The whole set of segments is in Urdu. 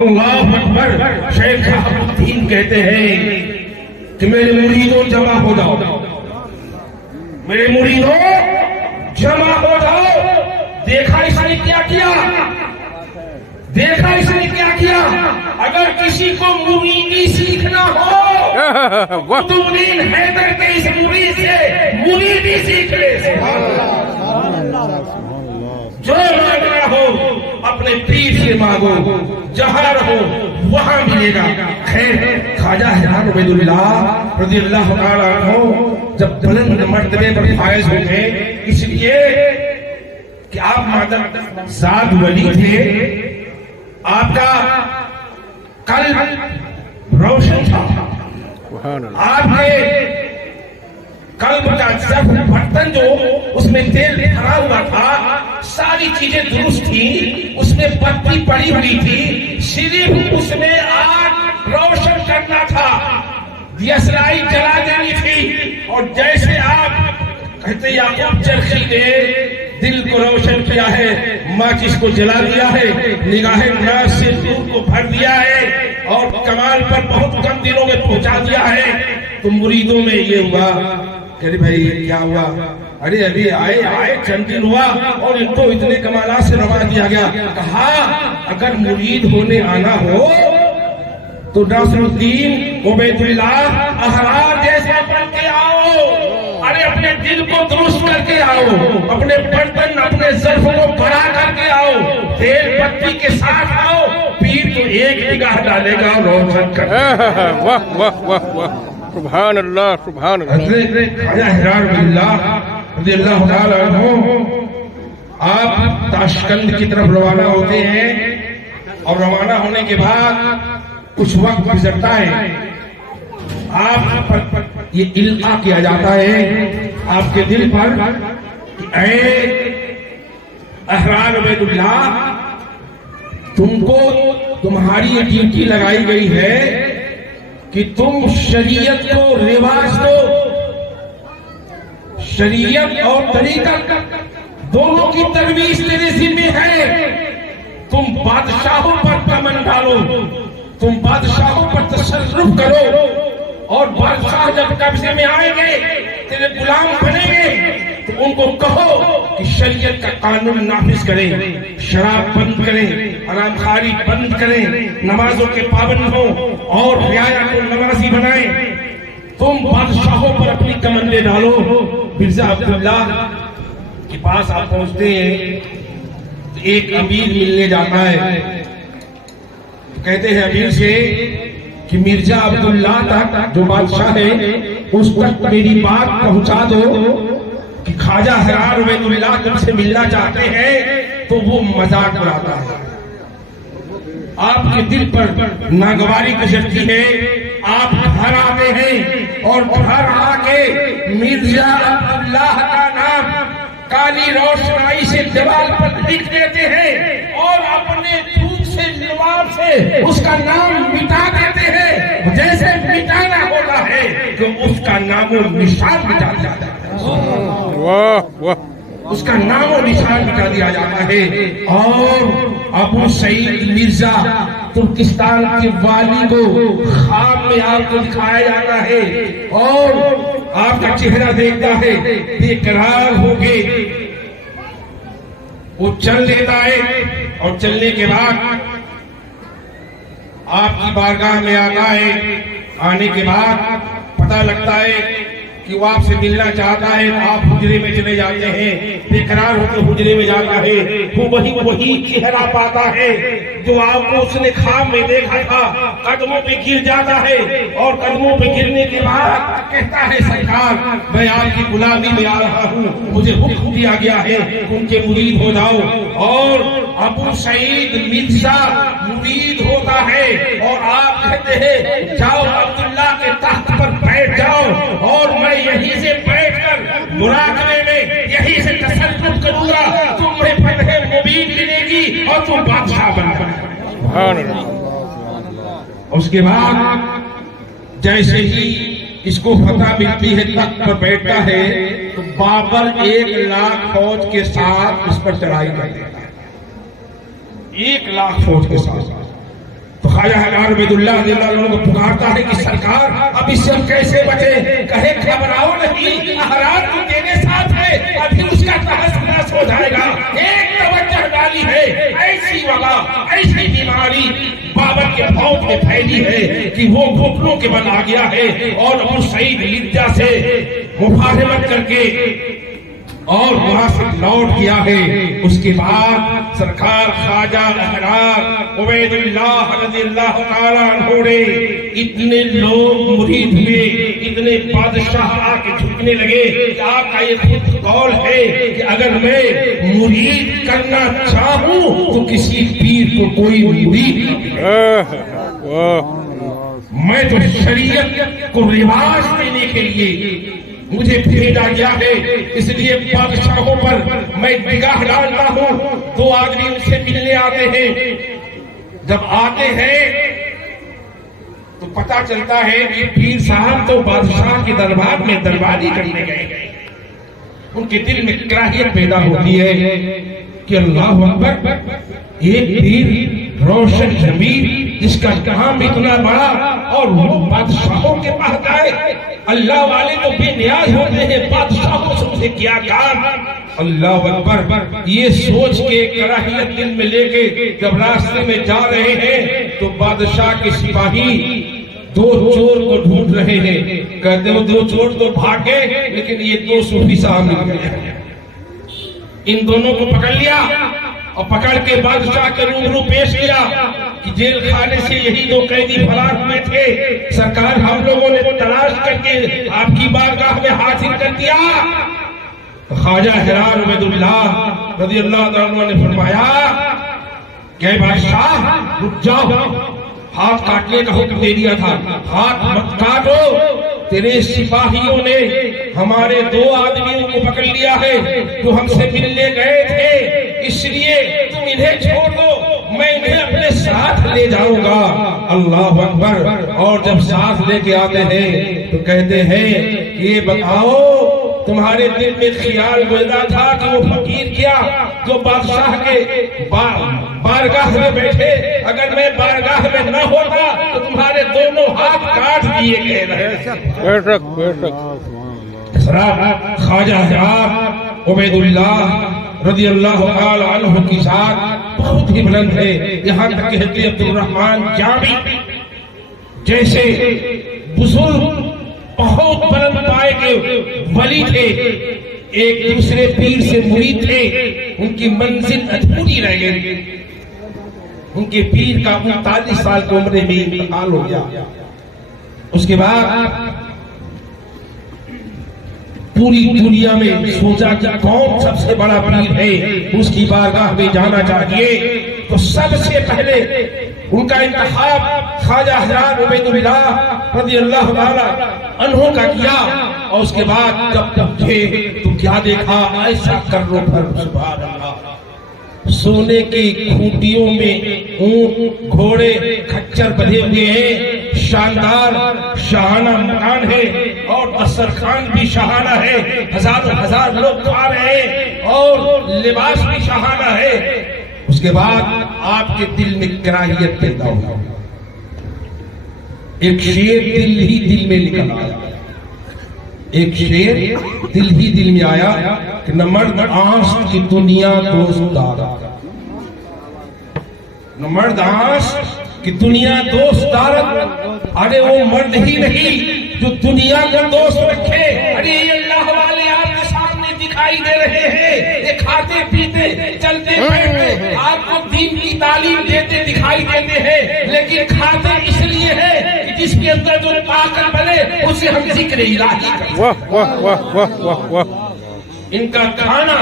اللہ اکبر۔ شیخ صاحب الدین کہتے ہیں کہ میرے مریدوں جمع ہو جاؤ، میرے مریدوں جمع ہو جاؤ۔ دیکھا اس نے کیا کیا، دیکھا اس نے کیا کیا۔ اگر کسی کو مریدی سیکھنا ہو قطبالدین حیدر کے اس مرید سے مریدی سیکھ لے۔ جو مانگنا ہو اپنے پیر سے مانگو، جہاں رہو وہاں ملے گا۔ خیر خواجہ حیران عبید اللہ رضی اللہ تعالیٰ عنہ جب بلند مرتبے پر فائز ہو گئے، اس لیے کہ آپ مادر ذات ولی تھے، آپ کا قلب روشن تھا، آپ کے قلب کا برتن جو اس میں تیل بھرا ہوا تھا، ساری چیزیں درست تھی، اس میں بتی پڑی ہوئی تھی، صرف اس میں آگ روشن کرنا تھا، دیسرائی جلا دینی تھی۔ اور جیسے آپ کہتے یعقوب چرخی نے دل کو روشن کیا ہے، ماچس کو جلا دیا ہے، نگاہ ناز سے نور کو بھر دیا ہے اور کمال پر بہت کم دنوں میں پہنچا دیا ہے، تو مریدوں میں یہ ہوا کہ بھائی کیا ہوا، ارے ابھی آئے چند دن ہوا اور ان کو اتنے کمالات سے نواز دیا گیا۔ کہا اگر مرید ہونے آنا ہو تو ناصر الدین عبید اللہ احرار جیسا بن کے آؤ، ارے اپنے دل کو درست کر کے آؤ، اپنے برتن اپنے ظرف کو بڑا کر کے آؤ، تیل بتی کے ساتھ آؤ، پیر تو ایک نگاہ ڈالے گا اور روشن کر دے گا۔ واہ واہ واہ واہ، سبحان اللہ سبحان اللہ۔ حضرت خواجہ حیران عبید اللہ رضی اللہ تعالیٰ عنہ آپ تاشقند کی طرف روانہ ہوتے ہیں، اور روانہ ہونے کے بعد کچھ وقت گزرتا ہے، آپ پر یہ القاء کیا جاتا ہے آپ کے دل پر کہ اے احرار عبید اللہ، تم کو تمہاری یہ ڈیوٹی لگائی گئی ہے کہ تم شریعت کو رواج دو، شریعت اور طریقت دونوں کی ترویج تیرے ذمہ ہے۔ تم بادشاہوں پر کمن ڈالو، تم بادشاہوں پر تصرف کرو، اور بادشاہ جب قبضے میں آئیں گے تیرے غلام بنیں گے تو ان کو کہو کہ شریعت کا قانون نافذ کریں، شراب بند کریں، حرام خواری بند کریں، نمازوں کے پابند ہوں اور رعایا کو نمازی بنائیں۔ تم بادشاہوں پر اپنی کمندیں ڈالو۔ مرزا عبداللہ کے پاس آپ پہنچتے ہیں تو ایک امیر ملنے جاتا ہے، کہتے ہیں امیر سے کہ مرزا عبداللہ تک جو بادشاہ ہے اس تک میری بات پہنچا دو کہ خواجہ حیران عبید اللہ تم سے ملنا چاہتے ہیں، تو وہ مذاق اڑاتا ہے، آپ کے دل پر ناگواری گزرتی ہے، آپ گھر آتے ہیں اور گھر آ کے مرزا عبداللہ کا نام کالی روشنائی سے دیوار پر لکھ دیتے ہیں اور اپنے تھوک سے دیوار سے اس کا نام مٹا دیتے ہیں، جیسے مٹانا ہوتا ہے کہ اس کا نام و نشان مٹا دیا جاتا ہے، واہ واہ، اس کا نام و نشان مٹا دیا جاتا ہے۔ اور ابو سعید مرزا ترکستان کے والی کو خواب میں آپ کو دکھایا جاتا ہے اور آپ کا چہرہ دیکھتا ہے، بے قرار ہو کے وہ چل لیتا ہے، اور چلنے کے بعد آپ کی بارگاہ میں آتا ہے۔ آنے کے بعد پتہ لگتا ہے کہ وہ آپ سے ملنا چاہتا ہے، آپ حجرے میں چلے جاتے ہیں، بے قرار ہو کے حجرے میں جاتا ہے، وہ وہی چہرہ پاتا ہے جو آپ کو اس نے خواب میں دیکھا تھا، قدموں پہ گر جاتا ہے، اور قدموں پہ گرنے کے بعد کہتا ہے سرکار میں آپ کی غلامی میں آ رہا ہوں، مجھے حکم دیا گیا ہے ان کے مرید ہو جاؤ۔ اور ابو سعید مرزا مرید ہوتا ہے اور آپ کہتے ہیں جاؤ عبداللہ کے تخت پر بیٹھ جاؤ، اور میں یہیں سے بیٹھ کر مراقبے میں یہیں سے تصرف کروں گا، تمہیں فتح مبین ملے گی اور تم بادشاہ بن جائے۔ اس کے بعد جیسے ہی اس کو فتح ملتی ہے، تخت پر بیٹھتا ہے تو بابر 1,00,000 فوج کے ساتھ اس پر چڑھائی کر دیتا ہے، 1,00,000 فوج کے ساتھ۔ خواجہ حیدر عبید اللہ رضی اللہ عنہ کو پکارتا ہے کہ سرکار اب اس سے ہم کیسے بچے؟ کہے گھبراؤ نہیں، احرار تو تیرے ساتھ ہے، ابھی اس کا تحس نحس ہو جائے گا۔ ایک توجہ ڈالی ہے، ایسی وبا، ایسی بیماری بابر کے فوج میں پھیلی ہے کہ وہ گھٹنوں کے بل آ گیا ہے اور ابو سعید لجہ سے مفاہمت کر کے اور وہاں سے لوٹ گیا ہے۔ اس کے بعد سرکار خواجہ احرار عبید اللہ رضی اللہ تعالیٰ عنہ نے اتنے لوگ مرید ہوئے، اتنے بادشاہ آ کے جھکنے لگے کہ آپ کا یہ خود قول ہے کہ اگر میں مرید کرنا چاہوں تو کسی پیر کو کوئی مرید میں تو شریعت کو رواج دینے کے لیے مجھے بھیجا گیا ہے، اس لیے بادشاہوں پر میں نگاہ ڈالتا ہوں۔ دو آدمی ان سے ملنے آتے ہیں، جب آتے ہیں تو پتہ چلتا ہے کہ پیر صاحب تو بادشاہ کے دربار میں درباری کرنے گئے۔ ان کے دل میں کراہیت پیدا ہوتی ہے کہ اللہ اکبر، ایک پیر روشن ضمیر جس کا کام اتنا بڑا اور وہ بادشاہوں کے پاس جائے، اللہ والے تو بے نیاز ہوتے ہیں، بادشاہوں سے اسے کیا کام۔ اللہ اکبر، یہ سوچ کے کراہیت دل میں لے کے جب راستے میں جا رہے ہیں تو بادشاہ کے سپاہی دو چور کو ڈھونڈ رہے ہیں، کہتے ہیں دو چور تو بھاگے لیکن یہ دو صوفی صاحب نکل گئے۔ ان دونوں کو پکڑ لیا اور پکڑ کے بادشاہ کے روبرو پیش کیا کہ جیل خانے سے یہی دو قیدی فرار ہوئے تھے، سرکار ہم لوگوں نے تلاش کر کے آپ کی بارگاہ میں حاضر کر دیا۔ خواجہ حیدر عبید اللہ رضی اللہ عنہ نے فرمایا کہ بادشاہ رک جاؤ، ہاتھ کاٹنے کا حکم دے دیا تھا، ہاتھ مت کاٹو، تیرے سپاہیوں نے ہمارے دو آدمیوں کو پکڑ لیا ہے جو ہم سے ملنے گئے تھے، اس لیے تم انہیں چھوڑ دو، میں انہیں اپنے ساتھ لے جاؤں گا۔ اللہ اکبر، اور جب ساتھ لے کے آتے ہیں تو کہتے ہیں یہ بتاؤ تمہارے دل میں خیال گزرا تھا کہ وہ فقیر کیا جو بادشاہ کے بارگاہ میں بیٹھے، اگر میں بارگاہ میں نہ ہوتا تو تمہارے دونوں ہاتھ کاٹ دیے گئے رہتے۔ خواجہ حیدر عبید اللہ رضی اللہ تعالی عنہ کی ذات بہت ہی بلند ہے، یہاں تک کہ حضرت عبد الرحمن جامی جیسے بزرگ بہت بلند پائے کے ولی تھے، ایک دوسرے پیر سے مرید تھے، ان کی منزل ادھوری رہ گئی، ان کے پیر کا 39 سال کی عمر میں انتقال ہو گیا۔ اس کے بعد پوری دنیا میں سوچا کہ کون سب سے بڑا پیر ہے، اس کی بارگاہ میں جانا چاہیے، تو سب سے پہلے ان کا انتخاب خواجہ حیدر عبید اللہ رضی اللہ تعالی عنہ کا کیا۔ اور اس کے بعد جب پوچھے تو کیا دیکھا، ایسا کرو پھر سبحان اللہ، سونے کی کھوٹیوں میں اونٹ گھوڑے کھچر بدھے ہوئے ہیں، شاندار شاہانہ مکان ہے اور دسترخوان بھی شاہانہ ہے، ہزار لوگ کھا رہے ہیں اور لباس بھی شاہانہ ہے۔ اس کے بعد آپ کے دل میں کراہیت پیدا ہوا، ایک شیر دل میں نکل آیا، ایک شیر دل میں آیا کہ نہ مرد آنس کی دنیا دوست دارا، نہ مرد آنس کی دنیا دوست دارت، ارے وہ مرد ہی نہیں جو دنیا کا دوست رکھے۔ ارے یہ اللہ والے آپ کے سامنے دکھائی دے رہے ہیں، یہ کھاتے پیتے چلتے پھرتے آپ کو دین کی تعلیم دیتے دکھائی دیتے ہیں، لیکن کھاتے اس لیے ہے کہ جس کے اندر جو طاقت بنے اسے ہم ذکر الہی کریں۔ واہ واہ واہ واہ واہ واہ، ان کا کھانا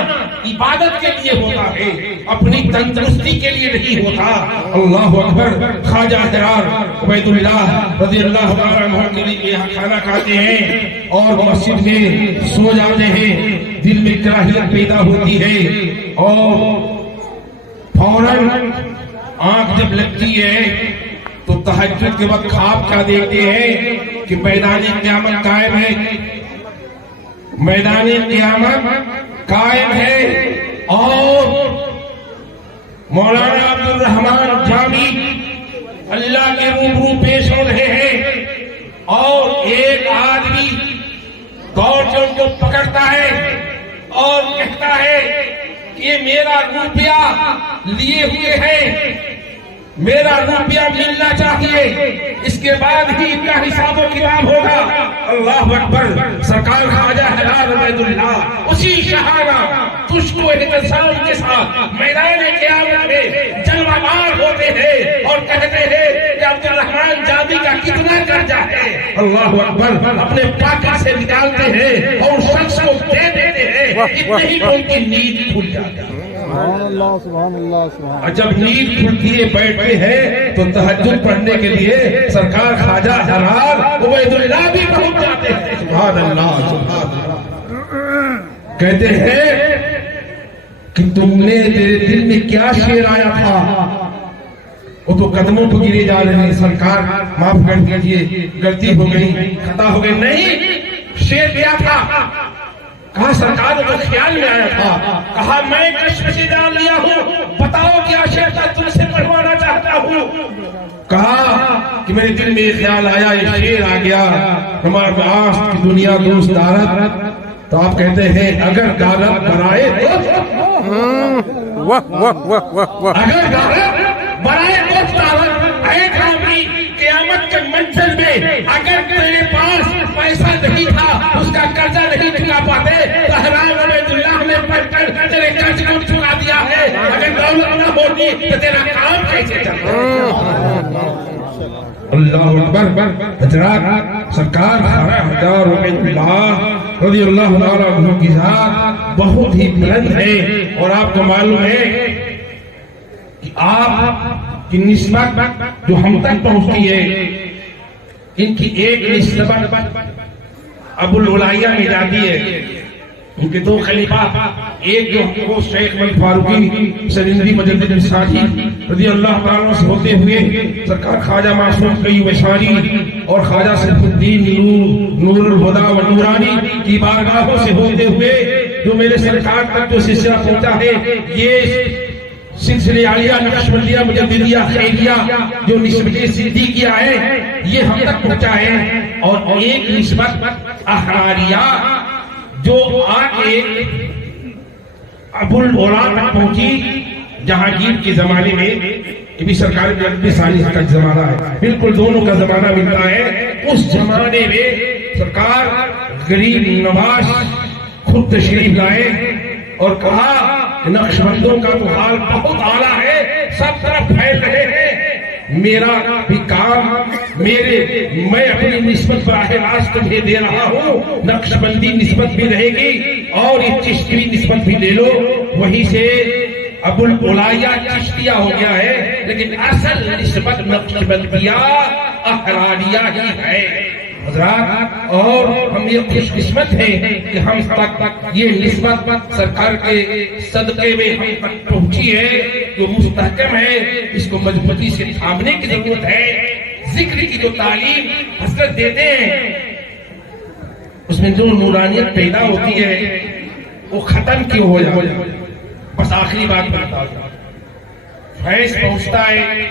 عبادت کے لیے ہوتا ہے، اپنی تندرستی کے لیے نہیں ہوتا۔ اللہ اکبر، خواجہ حیدر عبید اللہ رضی اللہ عنہ کے لیے یہاں کھانا کھاتے ہیں اور مسجد میں سو جاتے ہیں، دل میں کراہیت پیدا ہوتی ہے اور فوراً آنکھ جب لگتی ہے تو تہجد کے وقت خواب کیا دیکھتے ہیں کہ میدان قیامت قائم ہے، میدان قیامت قائم ہے اور مولانا عبد الرحمن جامی اللہ کے روبرو پیش ہو رہے ہیں اور ایک آدمی دوڑ کے ان کو پکڑتا ہے اور کہتا ہے کہ یہ میرا روپیہ لیے ہوئے ہے، میرا روپیہ ملنا چاہیے، اس کے بعد ہی ان کا حساب و کتاب ہوگا۔ اللہ اکبر۔ سرکار خواجہ حیدر عبید اللہ اسی شہانہ تجھ کو احتساب کے ساتھ میدان قیامت میں جلوہ بار ہوتے ہیں اور کہتے ہیں کہ عبد الرحمن جابی کا کتنا قرضہ ہے۔ اللہ اکبر۔ اپنے پاکے سے نکالتے ہیں اور شخص کو دے دیتے ہیں، اتنے ہی ان کی نیند کھل جاتی ہے۔ سبحان اللہ سبحان اللہ سبحان اور جب نیند کھلتی ہے بیٹھتے ہیں تو تہجد پڑھنے کے لیے سرکار خواجہ حیدر عبید اللہ بھی پہنچ جاتے ہیں۔ سبحان اللہ سبحان اللہ۔ کہتے ہیں کہ تم نے تیرے دل میں کیا شعر آیا تھا؟ وہ تو قدموں پہ گرے جا رہے ہیں، سرکار معاف کر دیجیے، غلطی ہو گئی، خطا ہو گئی۔ نہیں، شعر کیا تھا؟ کہا سرکار کو خیال میں آیا تھا، کہا میں کشمش ڈال لیا ہوں، بتاؤ کیا شعر تھا تم سے پڑھوانا چاہتا ہوں۔ کہا کہ میرے دل میں یہ خیال آیا، یہ شعر آ گیا، ہمارے معاش کی دنیا دوست دارت، تو آپ کہتے ہیں اگر دارت برائے واہ واہ واہ واہ واہ، اگر دارت برائے دوست دارت، اے کامری قیامت کے منزل میں اگر تیرے پاس پیسہ نہیں تھا، اس کا قرضہ نہیں چکا پاتے تو حیدر عبید اللہ نے پڑھ کر تیرے قرض کو چکا دیا ہے۔ اگر دولت نہ ہوتی تو تیرا کام کیسے چلتا؟ اللہ اکبر۔ حضرات سرکار حیدر عبید اللہ رضی اللہ تعالیٰ عنہ کی ذات بہت ہی بلند ہے، اور آپ کو معلوم ہے کہ آپ کی نسبت جو ہم تک پہنچتی ہے، ان کی ایک نسبت ابو العلیہ میں جاتی ہے۔ ان کے دو خلیفہ، ایک جو وہ شیخ ملک فاروقی سرندی مجدد الساجی رضی اللہ تعالیٰ سے ہوتے ہوئے سرکار خواجہ معصوم قیوم اشعری اور خواجہ سیف الدین نور الہدیٰ و نورانی کی بارگاہوں سے ہوتے ہوئے جو میرے سرکار تک جو سلسلہ پہنچا ہے، یہ سلسلہ عالیہ نقشبندیہ مجددیہ خیریہ جو نسبت صدیقیہ ہے، یہ ہم تک پہنچا ہے۔ اور ایک نسبت احراریہ جو آگے ابو العلا تک پہنچی جہانگیر کے زمانے میں، یہ بھی سرکار کے ثانی کا زمانہ ہے، بالکل دونوں کا زمانہ ملتا ہے۔ اس زمانے میں سرکار غریب نواز خود تشریف لائے اور کہا نقشبندوں کا تو حال بہت اعلیٰ ہے، سب طرف پھیل رہے ہیں، میرا بھی کام میں اپنی نسبت براہ راست تمہیں دے رہا ہوں، نقشبندی نسبت بھی رہے گی اور یہ چشتی نسبت بھی لے لو۔ وہیں سے ابو العلیہ چشتیہ ہو گیا ہے، لیکن اصل نسبت نقشبندیہ احراریہ ہی ہے حضرات۔ اور ہم یہ خوش قسمت ہیں کہ ہم تک یہ نسبت سرکار کے صدقے میں ہم تک پہنچی ہے، جو مستحکم ہے، اس کو مضبوطی سے تھامنے کی ضرورت ہے۔ ذکر کی جو تعلیم حضرت دیتے ہیں، اس میں جو نورانیت پیدا ہوتی ہے وہ ختم کیوں ہو جاتی ہے؟ بس آخری بات بتا دوں، فیض پہنچتا ہے،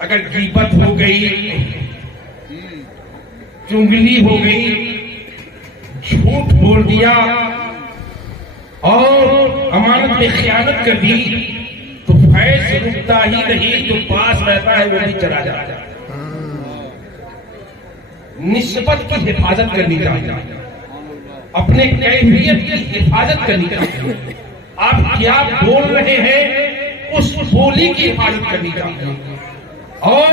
اگر غیبت ہو گئی، چنگلی ہو گئی، جھوٹ بول دیا اور امانت میں خیانت کر دی تو فیض رکتا ہی نہیں، جو پاس رہتا ہے وہ بھی چلا جاتا ہے۔ نسبت کی حفاظت کرنی چاہیے، اپنے کیفیت کی حفاظت کرنی چاہیے، آپ کیا بول رہے ہیں اس بولی کی حفاظت کرنی چاہیے، اور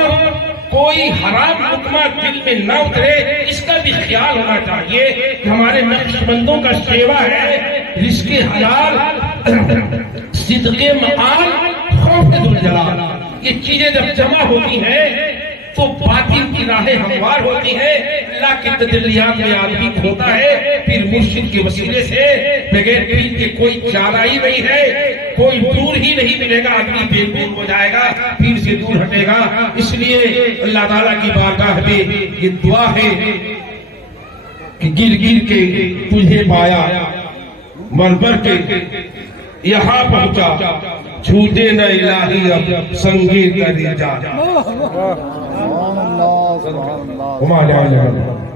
کوئی حرام لقمہ دل میں نہ اترے اس کا بھی خیال ہونا چاہیے کہ ہمارے نقشبندوں کا سیوا ہے، رزق حلال، صدق مقال، خوف ذوالجلال، یہ چیزیں جب جمع ہوتی ہیں تو باطل کی راہیں ہموار ہوتی ہیں، اللہ کی تجلیات میں آدمی کھوتا ہے، پھر مرشد کے وسیلے سے بغیر پیر کے کوئی چارہ ہی نہیں ہے، کوئی دور ہی نہیں ملے گا، آدمی بے دور ہو جائے گا، پیر سے دور ہٹے گا۔ اس لیے اللہ تعالیٰ کی بارگاہ میں یہ دعا ہے کہ گر گر کے تجھے پایا، مر مر کے یہاں پہنچا، چھوٹے نہ الہی اب سنگیت کا دی جا سبحان اللہ سبحان اللہ ہمارے آنے